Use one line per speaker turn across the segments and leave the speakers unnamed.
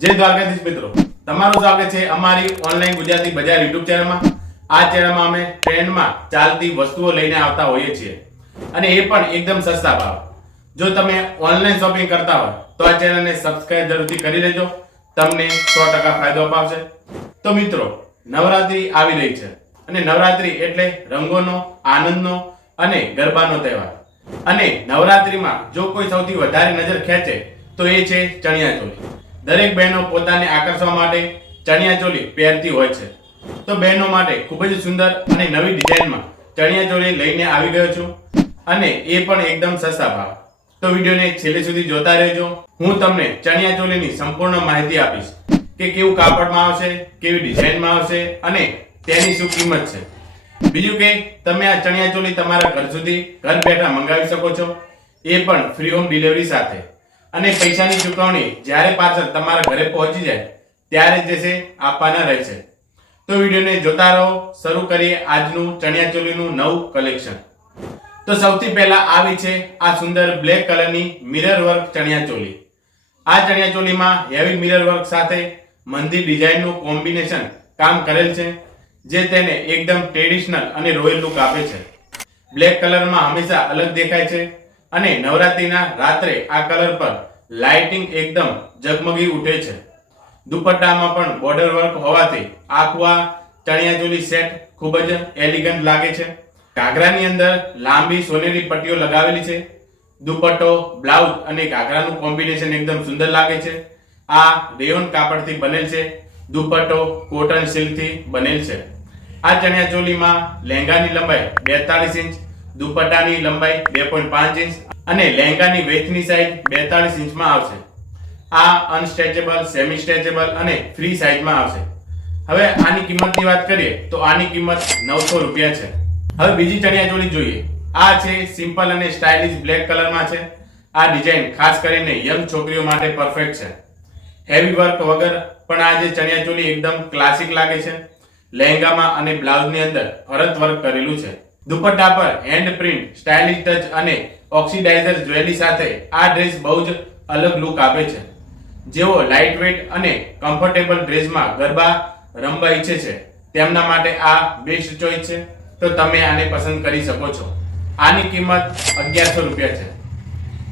જય દ્વારકાધીશ મિત્રો. તમારું સ્વાગત છે અમારી ઓનલાઈન ગુજરાતી બજાર યુટ્યુબ ચેનલમાં. આ ચેનલમાં અમે ટ્રેન્ડમાં ચાલતી વસ્તુઓ લઈને આવતા હોઈએ છીએ. અને એ પણ એકદમ સસ્તા ભાવ. જો તમે ઓનલાઈન શોપિંગ કરતા હોય, તો આ ચેનલને સબસ્ક્રાઇબ જરૂરથી કરી લેજો. તમને સો ટકા ફાયદો અપાવશે. તો મિત્રો, નવરાત્રી આવી રહી છે. અને નવરાત્રી એટલે રંગોનો, આનંદનો અને ગરબાનો તહેવાર. અને નવરાત્રીમાં જો કોઈ સૌથી વધારે નજર ખેંચે, તો એ છે ચણિયાચોળી દરેક બહેનો પોતાને આકર્ષવા માટે ચણિયાચોળી પહેરતી હોય છે. તો બહેનો માટે ખૂબ જ સુંદર અને નવી ડિઝાઇનમાં ચણિયાચોળી લઈને આવી ગયો છું અને એ પણ એકદમ સસ્તા ભાવ. તો વિડીયોને છેલ્લે સુધી જોતા રહેજો. હું તમને ચણિયાચોળીની સંપૂર્ણ માહિતી આપીશ કે કેવું કાપડમાં આવશે, કેવી ડિઝાઇનમાં આવશે અને તેની શું કિંમત છે. બીજું કે તમે આ ચણિયાચોળી તમારા ઘર સુધી ઘર બેઠા મંગાવી શકો છો. એ પણ ફ્રી હોમ ડિલિવરી સાથે. અને પૈસાની ચૂકવણી જ્યારે પાર્સલ તમારા ઘરે પહોંચી જાય, ત્યારે જે છે, આપવાના રહેશે તો વિડીયોને જોતા રહો. શરૂ કરીએ આજનું ચણિયાચોળીનું નવું કલેક્શન તો સૌથી પહેલા આવી છે આ સુંદર બ્લેક કલરની મિરર વર્ક ચણિયાચોળી આ ચણિયાચોળીમાં હેવી મિરર વર્ક સાથે મંદિર ડિઝાઇનનું કોમ્બિનેશન કામ કરેલ છે, જે તેને એકદમ ટ્રેડિશનલ અને રોયલ લુક આપે છે. બ્લેક કલરમાં હંમેશા અલગ દેખાય છે. અને નવરાત્રિના રાત્રે આ કલર પર લાઇટિંગ એકદમ ઝગમગી ઉઠે છે. દુપટ્ટામાં પણ બોર્ડર વર્ક હોવાથી આખવા ચણિયાચોલી સેટ ખૂબ જ એલિગન્ટ લાગે છે. ઘાઘરાની અંદર લાંબી સોનેરી પટ્ટીઓ લગાવેલી છે. દુપટ્ટો, બ્લાઉઝ અને ઘાઘરાનું કોમ્બિનેશન એકદમ સુંદર લાગે છે. આ રેયોન કાપડથી બનેલ છે. દુપટ્ટો કોટન સિલ્કથી બનેલ છે. આ ચણિયાચોલીમાં લહેંગાની લંબાઈ બેતાલીસ ઇંચ દુપટ્ટાની લંબાઈ બે પોઈન્ટ પાંચ ઇંચ અને લહેંગાની વેથની સાઈઝ બેતાલીસ ઇંચમાં આવશે. આ અનસ્ટ્રેચેબલ સેમી સ્ટ્રેચેબલ અને ફ્રી સાઈઝમાં આવશે. હવે આની કિંમતની વાત કરીએ તો આની કિંમત નવસો રૂપિયા છે. હવે બીજી ચણિયાચોળી જોઈએ. આ છે સિમ્પલ અને સ્ટાઇલિશ બ્લેક કલરમાં છે. આ ડિઝાઇન ખાસ કરીને યંગ છોકરીઓ માટે પરફેક્ટ છે. હેવી વર્ક વગર પણ આ જે ચણિયાચોળી એકદમ ક્લાસિક લાગે છે. લહેંગામાં અને બ્લાઉઝની અંદર ભરત વર્ક કરેલું છે. દુપટ્ટા પર હેન્ડ પ્રિન્ટ સ્ટાઇલિશ ટચ અને ઓક્સિડાઇઝર જ્વેલરી સાથે આ ડ્રેસ બહુ જ અલગ લુક આપે છે. જેઓ લાઇટ વેટ અને કમ્ફર્ટેબલ ડ્રેસમાં ગરબા રમવા ઈચ્છે છે, તેમના માટે આ બેસ્ટ ચોઇસ છે. તો તમે આને પસંદ કરી શકો છો. આની કિંમત અગિયારસો રૂપિયા છે.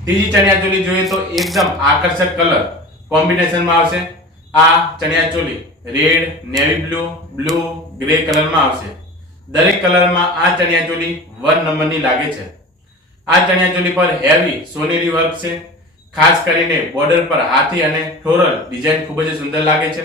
ત્રીજી ચણિયાચોલી જોઈએ તો એકદમ આકર્ષક કલર કોમ્બિનેશનમાં આવશે. આ chaniya choli red navy blue blue grey કલરમાં આવશે. દરેક કલરમાં આ ચણિયાચોળી વન નંબરની લાગે છે. આ ચણિયાચોળી પર હેવી સોનેરી વર્ક છે. ખાસ કરીને બોર્ડર પર હાથી અને ફ્લોરલ ડિઝાઇન ખૂબ જ સુંદર લાગે છે.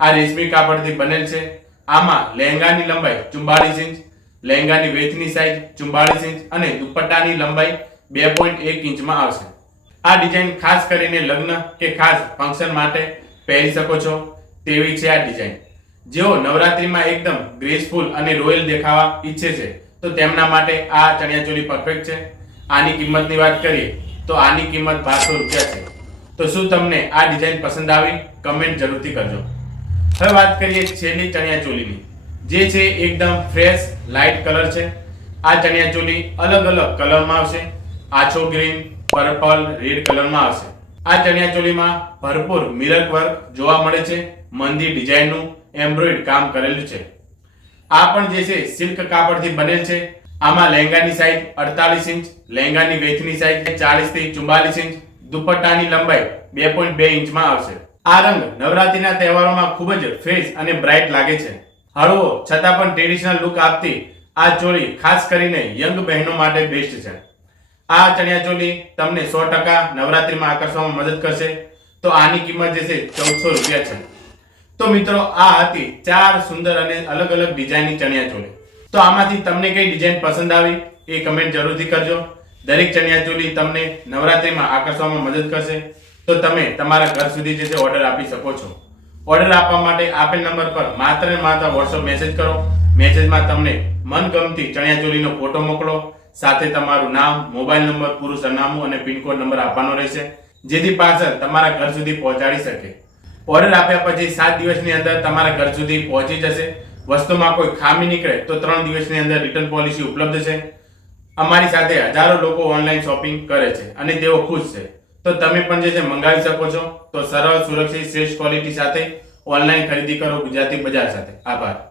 આ રેશમી કાપડથી બનેલ છે. આમાં લહેંગાની લંબાઈ ચુમ્બાળીસ ઇંચ, લહેંગાની વેચની સાઈઝ ચુમ્બાળીસ ઇંચ અને દુપટ્ટાની લંબાઈ બે પોઈન્ટ એક ઇંચમાં આવશે. આ ડિઝાઇન ખાસ કરીને લગ્ન કે ખાસ ફંક્શન માટે પહેરી શકો છો. તેવી છે આ ડિઝાઇન જેઓ નવરાત્રીમાં એકદમ ગ્રેસફુલ અને રોયલ દેખાવા ઈચ્છે છે, તો તેમના માટે આ ચણિયાચોળી પરફેક્ટ છે. આની કિંમતની વાત કરીએ, તો આની કિંમત બારસો રૂપિયા છે. તો શું તમને આ ડિઝાઇન પસંદ આવી? કમેન્ટ જરૂરથી કરજો. હવે વાત કરીએ છેલ્લી ચણિયાચોલીની. જે છે એકદમ ફ્રેશ લાઇટ કલર છે. આ ચણિયાચોલી અલગ અલગ કલરમાં આવશે. આછો ગ્રીન પર્પલ રેડ કલરમાં આવશે. આ ચણિયાચોળીમાં ભરપૂર મિરર વર્ક જોવા મળે છે. મંદિર ડિઝાઇનનું એમ્બ્રોઇડ કામ કરેલું છે. આ પણ જે છે, સિલ્ક કાપડથી બનેલ છે. આમાં લહેંગાની સાઈઝ અડતાલીસ ઇંચ લહેંગાની વેચની સાઈઝ ચાલીસથી ચુમ્બાલીસ ઇંચ, દુપટ્ટાની લંબાઈ બે પોઈન્ટ બે ઇંચમાં આવશે. આ રંગ નવરાત્રીના તહેવારોમાં ખૂબ જ ફ્રેશ અને બ્રાઇટ લાગે છે. હળવો, છતાં પણ ટ્રેડિશનલ લુક આપતી આ ચોળી ખાસ કરીને યંગ બહેનો માટે બેસ્ટ છે. આ ચણિયા ચોલી તમને સો ટકા નવરાત્રીમાં આકર્ષવામાં મદદ કરશે. તો આની કિંમત જે છે, ચૌદસો રૂપિયા છે. તો મિત્રો, આ હતી ચાર સુંદર અને અલગ અલગ ડિઝાઇનની ચણિયાચોળી તો આમાંથી તમને કઈ ડિઝાઇન પસંદ આવી એ કમેન્ટ જરૂરથી કરજો. દરેક ચણિયાચોળી તમને નવરાત્રીમાં આકર્ષવામાં મદદ કરશે. તો તમે તમારા ઘર સુધી જે છે ઓર્ડર આપી શકો છો. ઓર્ડર આપવા માટે આપેલ નંબર પર માત્ર ને માત્ર વોટ્સઅપ મેસેજ કરો. મેસેજમાં તમને મનગમતી ચણિયાચોળીનો ફોટો મોકલો. સાથે તમારું નામ, મોબાઈલ નંબર પૂરું સરનામું અને પિનકોડ નંબર આપવાનો રહેશે. જેથી પાર્સલ તમારા ઘર સુધી પહોંચાડી શકે. ઓર્ડર આપ્યા પછી સાત દિવસની અંદર તમારા ઘર સુધી પહોંચી જશે. વસ્તુમાં કોઈ ખામી નીકળે તો ત્રણ દિવસની અંદર રિટર્ન પોલિસી ઉપલબ્ધ છે. અમારી સાથે હજારો લોકો ઓનલાઈન શોપિંગ કરે છે અને તેઓ ખુશ છે. તો તમે પણ જે છે મંગાવી શકો છો. તો સરળ, સુરક્ષિત, શ્રેષ્ઠ ક્વોલિટી સાથે ઓનલાઈન ખરીદી કરો ગુજરાતી બજાર સાથે. આભાર.